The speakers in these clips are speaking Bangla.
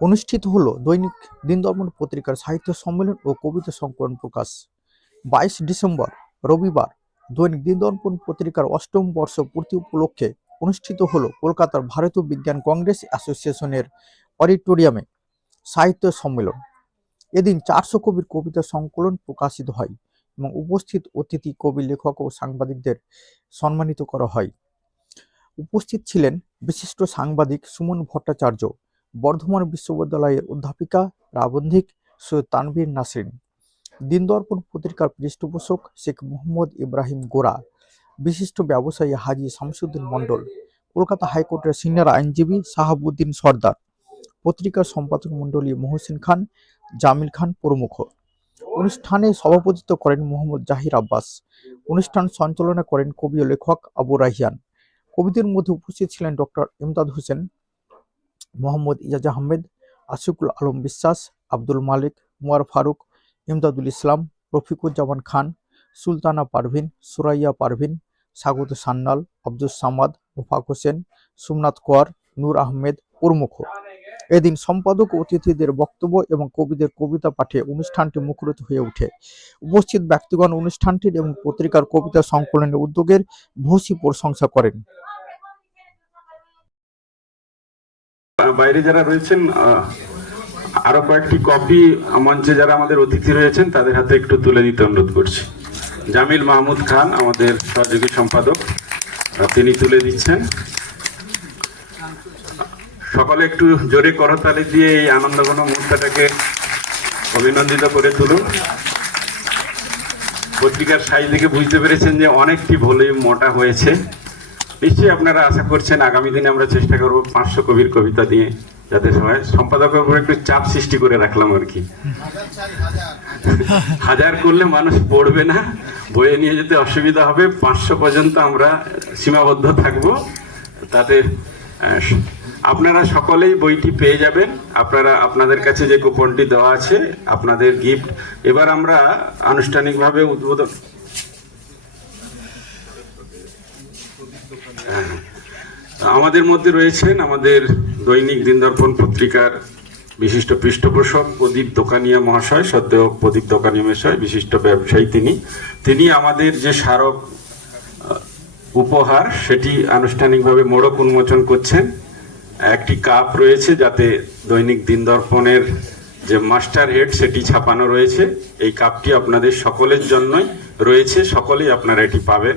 অনুষ্ঠিত হলো দৈনিক দিনদর্পণ পত্রিকার সাহিত্য সম্মেলন ও কবিতা সংকলন প্রকাশ। বাইশ ডিসেম্বর, রবিবার, দৈনিক দিনদর্পণ পত্রিকার অষ্টম বর্ষ পূর্তি উপলক্ষে অনুষ্ঠিত হলো কলকাতার ভারতীয় বিজ্ঞান কংগ্রেস অ্যাসোসিয়েশনের অডিটোরিয়ামে সাহিত্য সম্মেলন। এদিন চারশো কবির কবিতা সংকলন প্রকাশিত হয় এবং উপস্থিত অতিথি, কবি, লেখক ও সাংবাদিকদের সম্মানিত করা হয়। উপস্থিত ছিলেন বিশিষ্ট সাংবাদিক সুমন ভট্টাচার্য বর্ধমান বিশ্ববিদ্যালয়ের অধ্যাপিকা প্রাবন্ধিক সৈয়দ তানভীর নাসরিন, দিনদর্পণ পত্রিকার পৃষ্ঠপোষক শেখ মোহাম্মদ ইব্রাহিম গোরা, বিশিষ্ট ব্যবসায়ী হাজি শামসুদ্দিন মণ্ডল, কলকাতা হাইকোর্টের সিনিয়র আইনজীবী শাহাবুদ্দিন সর্দার, পত্রিকার সম্পাদক মণ্ডলী মহসিন খান, জামিল খান প্রমুখ। অনুষ্ঠানে সভাপতিত্ব করেন মোহাম্মদ জাহির আব্বাস। অনুষ্ঠান সঞ্চালনা করেন কবি ও লেখক আবু রাহিয়ান কবিদের মধ্যে উপস্থিত ছিলেন ডক্টর ইমদাদ হোসেন মোহাম্মদ ইজাজ আহমেদ, আশিকুল আলম বিশ্বাস, আব্দুল মালিক মুয়ার ফারুক, ইমদাদুল ইসলাম, রফিকুজ্জামান খান, সুলতানা পারভিন, সুরাইয়া পারভিন স্বাগত সান্নাল আব্দুল সামাদ, মুফাক হোসেন সোমনাথ কর নূর আহমেদ প্রমুখ এদিন সম্পাদক অতিথিদের বক্তব্য এবং কবিদের কবিতা পাঠে অনুষ্ঠানটি মুখরিত হয়ে ওঠে। উপস্থিত ব্যক্তিগণ অনুষ্ঠানটির এবং পত্রিকার কবিতা সংকলনের উদ্যোগের ভূয়সী প্রশংসা করেন। বাইরে যারা রয়েছেন আরও কয়েকটি কপি মঞ্চে যারা আমাদের অতিথি রয়েছেন, তাদের হাতে একটু তুলে দিতে অনুরোধ করছি। জামিল মাহমুদ খান আমাদের সহযোগী সম্পাদক তিনি তুলে দিচ্ছেন। সকলে একটু জোরে করতালি দিয়ে এই আনন্দঘন মুহূর্তটাকে অভিনন্দিত করে তুলুন। পত্রিকার সাইজ দেখে বুঝতে পেরেছেন যে অনেকটি ভলিউম মোটা হয়েছে। নিশ্চয়ই আপনারা আশা করছেন আগামী দিনে আমরা চেষ্টা করব পাঁচশো কবির কবিতা দিয়ে যাতে সবাই সম্পাদকের উপর একটু চাপ সৃষ্টি করে রাখলাম আর কি। হাজার করলে মানুষ পড়বে না। বইয়ে নিয়ে যেতে অসুবিধা হবে। পাঁচশো পর্যন্ত আমরা সীমাবদ্ধ থাকব। তাতে আপনারা সকলেই বইটি পেয়ে যাবেন। আপনারা, আপনাদের কাছে যে কুপনটি দেওয়া আছে, আপনাদের গিফট এবার আমরা আনুষ্ঠানিকভাবে উদ্বোধন আমাদের মধ্যে রয়েছেন আমাদের দৈনিক দিনদর্পণ পত্রিকার বিশিষ্ট পৃষ্ঠপোষক প্রদীপ দোকানিয়া মহাশয় সদ্য প্রদীপ দোকানিয়া মহাশয়, বিশিষ্ট ব্যবসায়ী তিনি। তিনি আমাদের যে স্মারক উপহার, সেটি আনুষ্ঠানিকভাবে মোড়ক উন্মোচন করছেন। একটি কাপ রয়েছে যাতে দৈনিক দিনদর্পণের যে মাস্টার হেড, সেটি ছাপানো রয়েছে। এই কাপটি আপনাদের সকলের জন্যই রয়েছে। সকলেই আপনারা এটি পাবেন।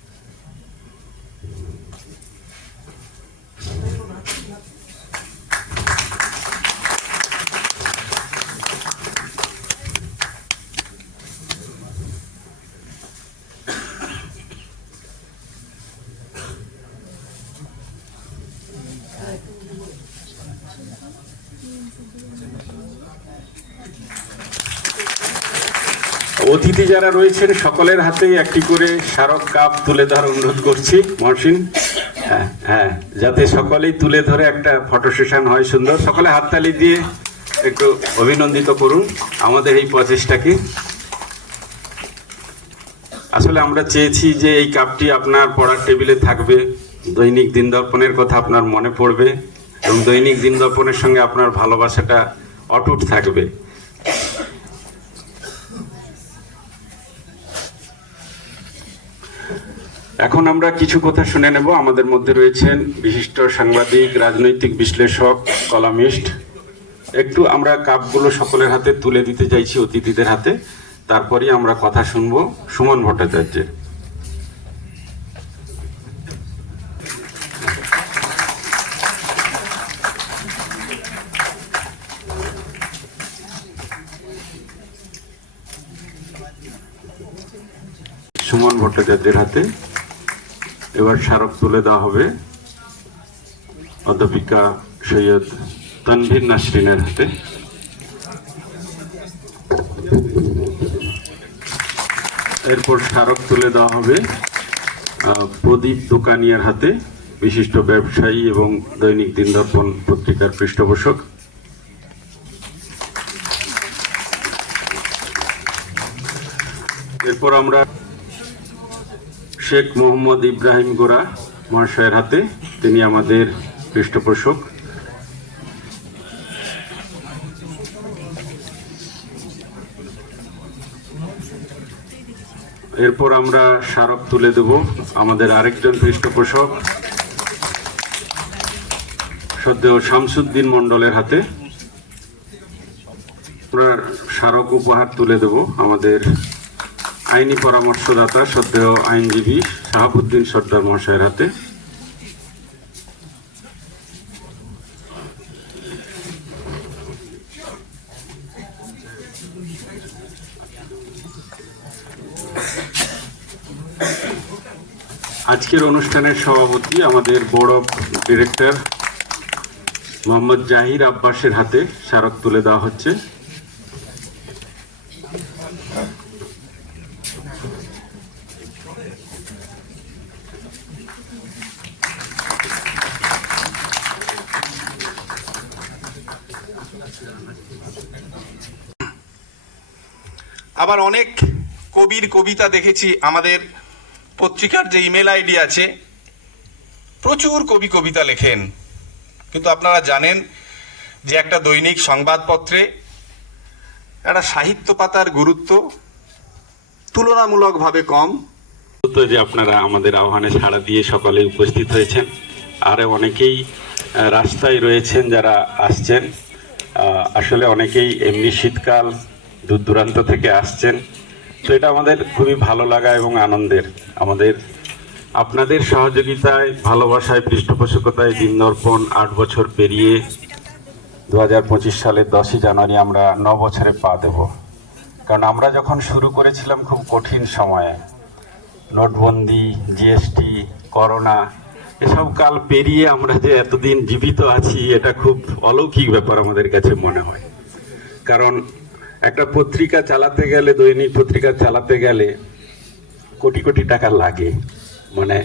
অতিথি যারা রয়েছেন, সকলের হাতেই একটি করে স্মারক কাপ তুলে ধরার অনুরোধ করছি। মহসিন হ্যাঁ হ্যাঁ যাতে সকলেই তুলে ধরে একটা ফটো সেশন হয় সুন্দর। সকলে হাততালি দিয়ে একটু অভিনন্দিত করুন আমাদের এই প্রচেষ্টাকে। আসলে আমরা চেয়েছি যে এই কাপটি আপনার পড়ার টেবিলে থাকবে। দৈনিক দিন দর্পণের কথা আপনার মনে পড়বে এবং দৈনিক দিন দর্পণের সঙ্গে আপনার ভালোবাসাটা অটুট থাকবে। এখন আমরা কিছু কথা শুনে নেব। আমাদের মধ্যে রয়েছেন বিশিষ্ট সাংবাদিক, রাজনৈতিক বিশ্লেষক, কলামিস্ট। একটু আমরা কাপগুলো সকলের হাতে তুলে দিতে চাইছি অতিথিদের হাতে। তারপরেই আমরা কথা শুনব সুমন ভট্টাচার্যের। সুমন ভট্টাচার্যের হাতে এবার স্মারক তুলে দেওয়া হবে অধ্যাপিকা সৈয়দ তানভীর নাসরিনের হাতে। এরপর স্মারক তুলে দেওয়া হবে প্রদীপ দোকানিয়ার হাতে, বিশিষ্ট ব্যবসায়ী এবং দৈনিক দিনদর্পণ পত্রিকার পৃষ্ঠপোষক। এরপর আমরা শেখ মোহাম্মদ ইব্রাহিম গোরা মহাশয়ের হাতে, তিনি আমাদের পৃষ্ঠপোষক। এরপর আমরা স্মারক তুলে দেব আমাদের আরেকজন পৃষ্ঠপোষক, সদ্য শামসুদ্দিন মণ্ডলের হাতে। আমরা স্মারক উপহার তুলে দেব আমাদের আইনি পরামর্শদাতা সদ্য আইনজীবী শাহাবুদ্দিন সর্দার মহাশয়ের হাতে। আজকের অনুষ্ঠানের সভাপতি আমাদের board of director Mohammad Zahir আব্বাসের হাতে স্মারক তুলে দেওয়া হচ্ছে। আবার অনেক কবির কবিতা দেখেছি, আমাদের পত্রিকার যে ইমেল আইডি আছে, প্রচুর কবি কবিতা লেখেন। কিন্তু আপনারা জানেন যে একটা দৈনিক সংবাদপত্রে একটা সাহিত্য পাতার গুরুত্ব তুলনামূলকভাবে কম। যে আপনারা আমাদের আহ্বানে সাড়া দিয়ে সকালে উপস্থিত হয়েছেন, আরও অনেকেই রাস্তায় রয়েছেন যারা আসছেন। আসলে অনেকেই এমনি শীতকাল দূর দূরান্ত থেকে আসছেন। তো এটা আমাদের খুবই ভালো লাগা এবং আনন্দের। আমাদের আপনাদের সহযোগিতায়, ভালোবাসায়, পৃষ্ঠপোষকতায় দিন দর্পণ আট বছর পেরিয়ে দু হাজার পঁচিশ সালের দশই জানুয়ারি আমরা ন বছরে পা দেব। কারণ আমরা যখন শুরু করেছিলাম খুব কঠিন সময়ে, নোটবন্দি, জিএসটি, করোনা, এসব কাল পেরিয়ে আমরা যে এতদিন জীবিত আছি, এটা খুব অলৌকিক ব্যাপার আমাদের কাছে মনে হয়। কারণ একটা পত্রিকা চালাতে গেলে দৈনিক পত্রিকা চালাতে গেলে কোটি কোটি টাকা লাগে। মানে